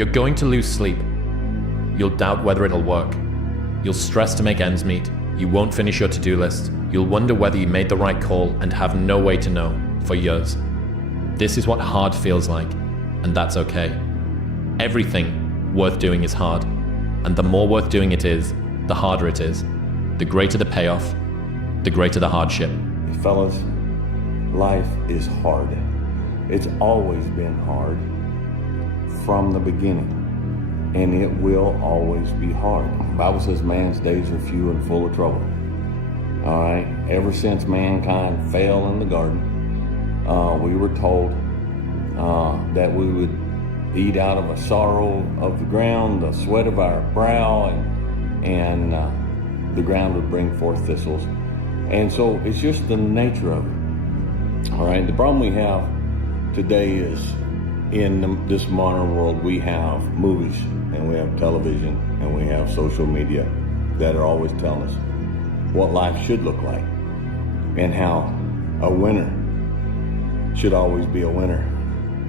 You're going to lose sleep. You'll doubt whether it'll work. You'll stress to make ends meet. You won't finish your to-do list. You'll wonder whether you made the right call and have no way to know for years. This is what hard feels like, and that's okay. Everything worth doing is hard, and the more worth doing it is, the harder it is. The greater the payoff, the greater the hardship. Fellas, life is hard. It's always been hard from the beginning, and it will always be hard. The Bible says man's days are few and full of trouble. All right, ever since mankind fell in the garden, we were told that we would eat out of a sorrow of the ground, the sweat of our brow, and the ground would bring forth thistles. And so it's just the nature of it. All right, the problem we have today is in this modern world, we have movies and we have television and we have social media that are always telling us what life should look like and how a winner should always be a winner.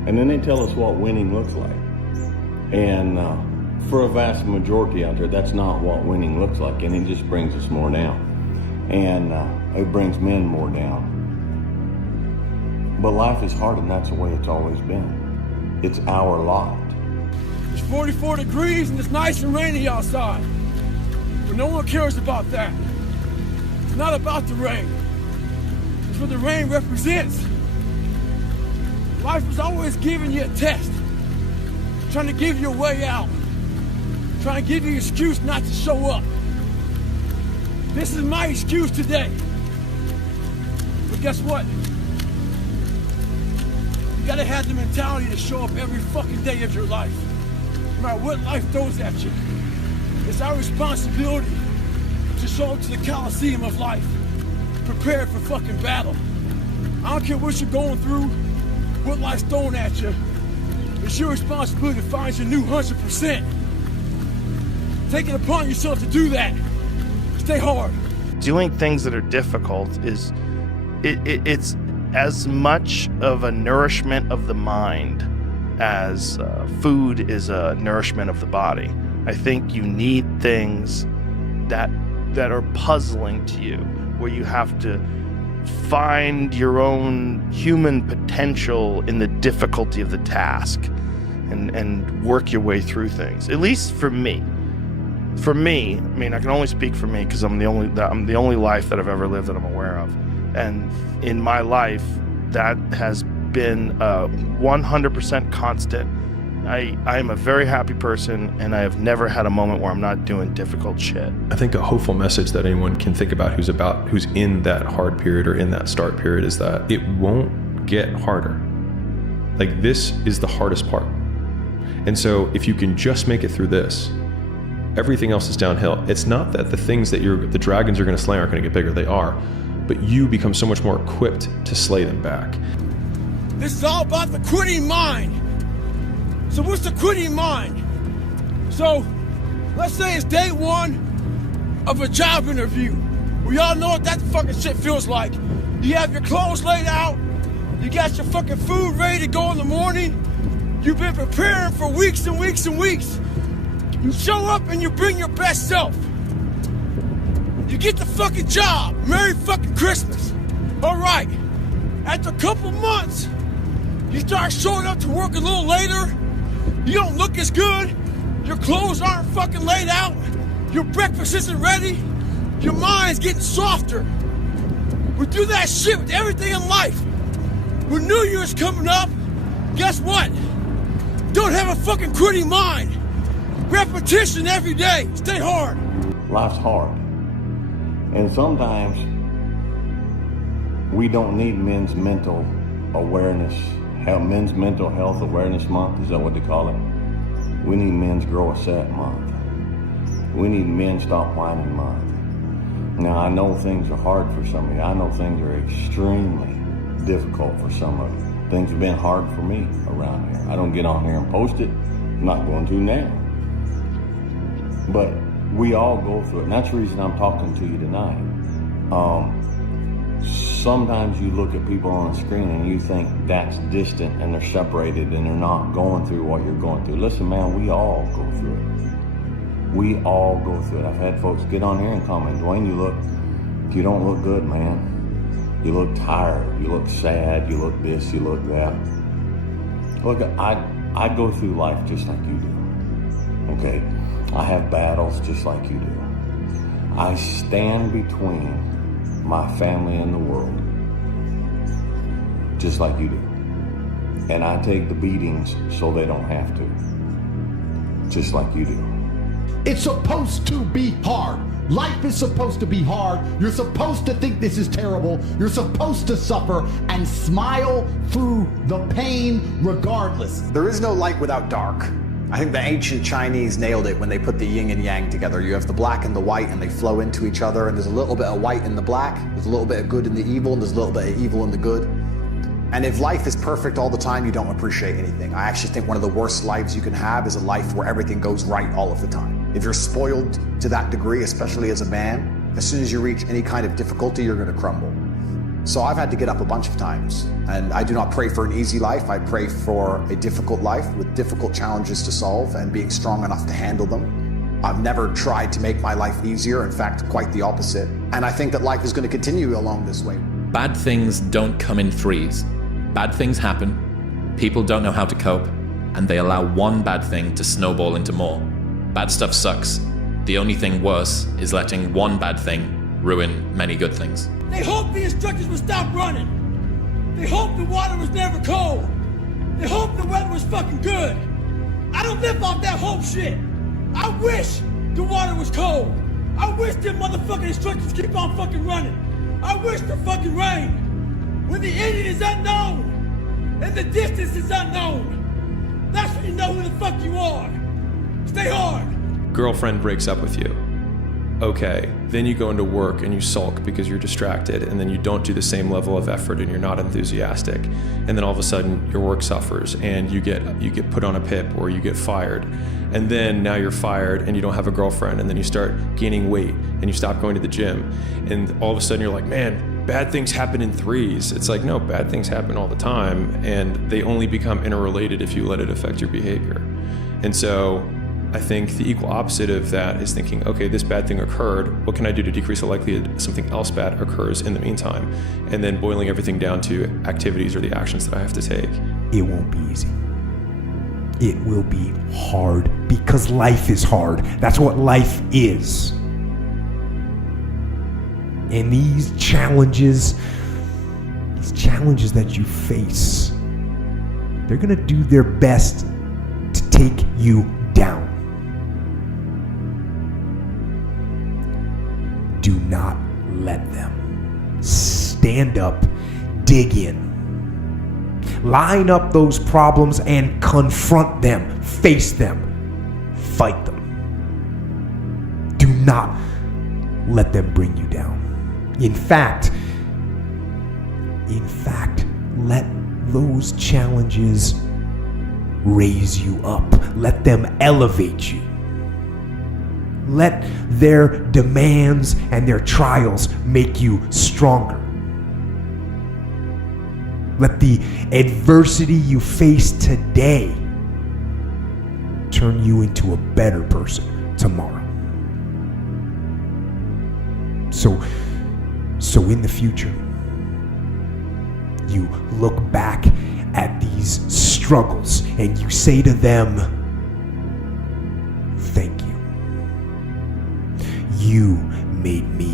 And then they tell us what winning looks like. And for a vast majority out there, that's not what winning looks like, and it just brings us more down. And it brings men more down. But life is hard, and that's the way it's always been. It's our lot. It's 44 degrees and it's nice and rainy outside. But no one cares about that. It's not about the rain. It's what the rain represents. Life is always giving you a test, trying to give you a way out, trying to give you an excuse not to show up. This is my excuse today. But guess what? You gotta have the mentality to show up every fucking day of your life, no matter what life throws at you. It's our responsibility to show up to the Coliseum of life, prepared for fucking battle. I don't care what you're going through, what life's thrown at you. It's your responsibility to find your new 100%. Take it upon yourself to do that. Stay hard. Doing things that are difficult is, it's as much of a nourishment of the mind as food is a nourishment of the body. I think you need things that are puzzling to you, where you have to find your own human potential in the difficulty of the task and work your way through things. At least for me. For me, I mean, I can only speak for me because I'm the only life that I've ever lived that I'm aware of. And in my life, that has been 100% constant. I am a very happy person, and I have never had a moment where I'm not doing difficult shit. I think a hopeful message that anyone can think about who's in that hard period or in that start period is that it won't get harder. Like, this is the hardest part. And so if you can just make it through this, everything else is downhill. It's not that the things that the dragons you're going to slay aren't going to get bigger. They are. But you become so much more equipped to slay them back. This is all about the quitting mind. So what's the quitting mind? So let's say it's day one of a job interview. We all know what that fucking shit feels like. You have your clothes laid out. You got your fucking food ready to go in the morning. You've been preparing for weeks and weeks and weeks. You show up and you bring your best self. You get the fucking job. Merry fucking Christmas. All right. After a couple months, you start showing up to work a little later. You don't look as good. Your clothes aren't fucking laid out. Your breakfast isn't ready. Your mind's getting softer. We do that shit with everything in life. When New Year's coming up, guess what? Don't have a fucking quitting mind. Repetition every day. Stay hard. Life's hard. And sometimes we don't need men's mental awareness. Men's Mental Health Awareness Month, is that what they call it? We need Men's Grow a Set Month. We need Men Stop Whining Month. Now, I know things are hard for some of you. I know things are extremely difficult for some of you. Things have been hard for me around here. I don't get on here and post it. I'm not going to now. But we all go through it, and that's the reason I'm talking to you tonight. Sometimes you look at people on a screen and you think that's distant and they're separated and they're not going through what you're going through. Listen, man, we all go through it. We all go through it. I've had folks get on here and comment, Dwayne, you don't look good, man. You look tired, you look sad, you look this, you look that. Look, I go through life just like you do, okay? I have battles just like you do. I stand between my family and the world, just like you do. And I take the beatings so they don't have to, just like you do. It's supposed to be hard. Life is supposed to be hard. You're supposed to think this is terrible. You're supposed to suffer and smile through the pain regardless. There is no light without dark. I think the ancient Chinese nailed it when they put the yin and yang together. You have the black and the white and they flow into each other, and there's a little bit of white in the black, there's a little bit of good in the evil, and there's a little bit of evil in the good. And if life is perfect all the time, you don't appreciate anything. I actually think one of the worst lives you can have is a life where everything goes right all of the time. If you're spoiled to that degree, especially as a man, as soon as you reach any kind of difficulty, you're gonna crumble. So I've had to get up a bunch of times, and I do not pray for an easy life. I pray for a difficult life with difficult challenges to solve and being strong enough to handle them. I've never tried to make my life easier, in fact, quite the opposite. And I think that life is going to continue along this way. Bad things don't come in threes. Bad things happen, people don't know how to cope, and they allow one bad thing to snowball into more. Bad stuff sucks. The only thing worse is letting one bad thing ruin many good things. They hoped the instructors would stop running. They hoped the water was never cold. They hoped the weather was fucking good. I don't live off that hope shit. I wish the water was cold. I wish them motherfucking instructors keep on fucking running. I wish the fucking rain. When the ending is unknown and the distance is unknown, that's when you know who the fuck you are. Stay hard. Girlfriend breaks up with you. Okay, then you go into work and you sulk because you're distracted, and then you don't do the same level of effort and you're not enthusiastic. And then all of a sudden your work suffers and you get put on a PIP or you get fired. And then now you're fired and you don't have a girlfriend, and then you start gaining weight and you stop going to the gym. And all of a sudden you're like, man, bad things happen in threes. It's like, no, bad things happen all the time, and they only become interrelated if you let it affect your behavior. And so I think the equal opposite of that is thinking, okay, this bad thing occurred. What can I do to decrease the likelihood something else bad occurs in the meantime? And then boiling everything down to activities or the actions that I have to take. It won't be easy. It will be hard because life is hard. That's what life is. And these challenges that you face, they're gonna do their best to take you down. Do not let them. Stand up, dig in. Line up those problems and confront them, face them, fight them. Do not let them bring you down. In fact, let those challenges raise you up. Let them elevate you. Let their demands and their trials make you stronger. Let the adversity you face today turn you into a better person tomorrow. So in the future, you look back at these struggles and you say to them, thank you. You made me